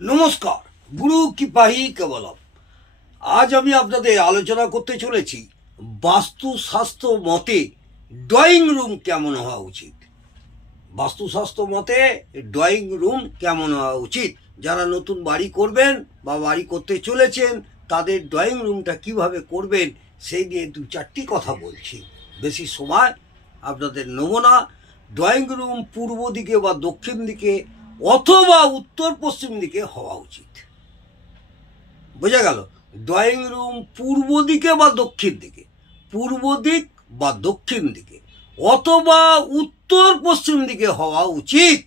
নমস্কার, গুরু কৃপাহি কেবলম। আজ আমি আপনাদের আলোচনা করতে চলেছি বাস্তুশাস্ত্র মতে ড্রয়িং রুম কেমন হওয়া উচিত। বাস্তুশাস্ত্র মতে ড্রয়িং রুম কেমন হওয়া উচিত, যারা নতুন বাড়ি করবেন বা বাড়ি করতে চলেছেন তাদের ড্রয়িং রুমটা কিভাবে করবেন সেই নিয়ে দু চারটি কথা বলছি। বেশি সময় আপনাদের নেব না। ড্রয়িং রুম পূর্ব দিকে বা দক্ষিণ দিকে অথবা উত্তর পশ্চিম দিকে হওয়া উচিত। বোঝা গেল? ড্রয়িং রুম পূর্ব দিকে বা দক্ষিণ দিকে, পূর্ব দিক বা দক্ষিণ দিকে অথবা উত্তর পশ্চিম দিকে হওয়া উচিত।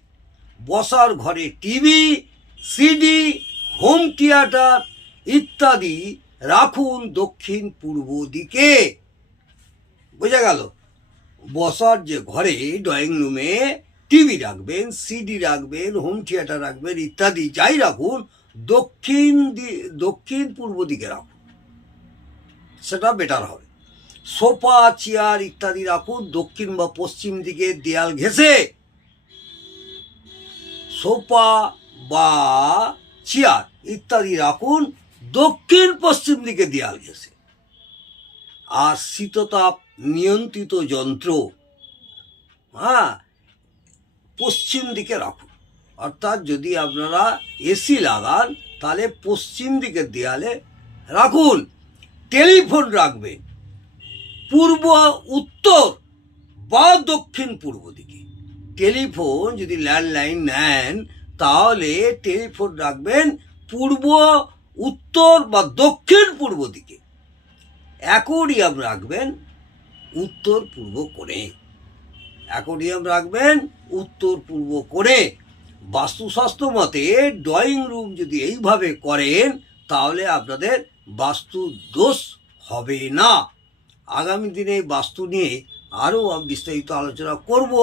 বসার ঘরে টিভি, সিডি, হোম থিয়েটার ইত্যাদি রাখুন দক্ষিণ পূর্ব দিকে। বোঝা গেল? বসার যে ঘরে ড্রয়িং রুমে টিভি রাখবেন, সিডি রাখবেন, হোম থিয়েটার রাখবেন ইত্যাদি যাই রাখুন দক্ষিণ পূর্ব দিকে রাখুন, সেটা বেটার হবে। সোফা, চেয়ার ইত্যাদি রাখুন দক্ষিণ বা পশ্চিম দিকে দেয়াল ঘেঁষে। সোফা বা চেয়ার ইত্যাদি রাখুন দক্ষিণ পশ্চিম দিকে দেয়াল ঘেঁষে। আর শীততাপ নিয়ন্ত্রিত যন্ত্র পশ্চিম দিকে রাখুন। অর্থাৎ যদি আপনারা এসি লাগান তাহলে পশ্চিম দিকের দেয়ালে রাখুন। টেলিফোন রাখবেন পূর্ব, উত্তর বা দক্ষিণ পূর্ব দিকে। টেলিফোন যদি ল্যান্ডলাইন নেন তাহলে টেলিফোন রাখবেন পূর্ব, উত্তর বা দক্ষিণ পূর্ব দিকে। অ্যাকোয়ারিয়াম রাখবেন উত্তর পূর্ব কোণে। অ্যাকোয়ারিয়াম রাখবেন উত্তর পূর্ব কোণে। বাস্তুশাস্ত্র মতে ড্রয়িং রুম যদি এইভাবে করেন তাহলে আপনাদের বাস্তু দোষ হবে না। আগামী দিনে বাস্তু নিয়ে আরও বিস্তারিত আলোচনা করব।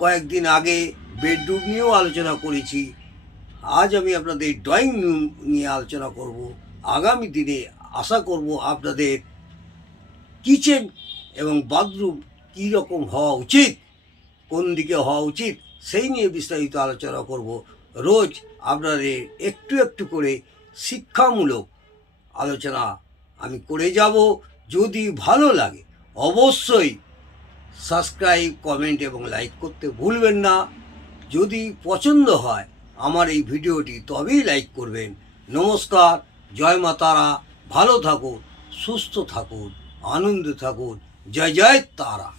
কয়েকদিন আগে বেডরুম নিয়েও আলোচনা করেছি। আজ আমি আপনাদের ড্রয়িং রুম নিয়ে আলোচনা করব। আগামী দিনে আশা করব আপনাদের কিচেন এবং বাথরুম কী রকম হওয়া উচিত, কোন দিকে হওয়া উচিত সেই নিয়ে বিস্তারিত আলোচনা করব। রোজ আপনাদের একটু একটু করে শিক্ষামূলক আলোচনা আমি করে যাব। যদি ভালো লাগে অবশ্যই সাবস্ক্রাইব, কমেন্ট এবং লাইক করতে ভুলবেন না। যদি পছন্দ হয় আমার এই ভিডিওটি তবেই লাইক করবেন। নমস্কার, জয় মা তারা। ভালো থাকুন, সুস্থ থাকুন, আনন্দে থাকুন। জয় জয় তারা।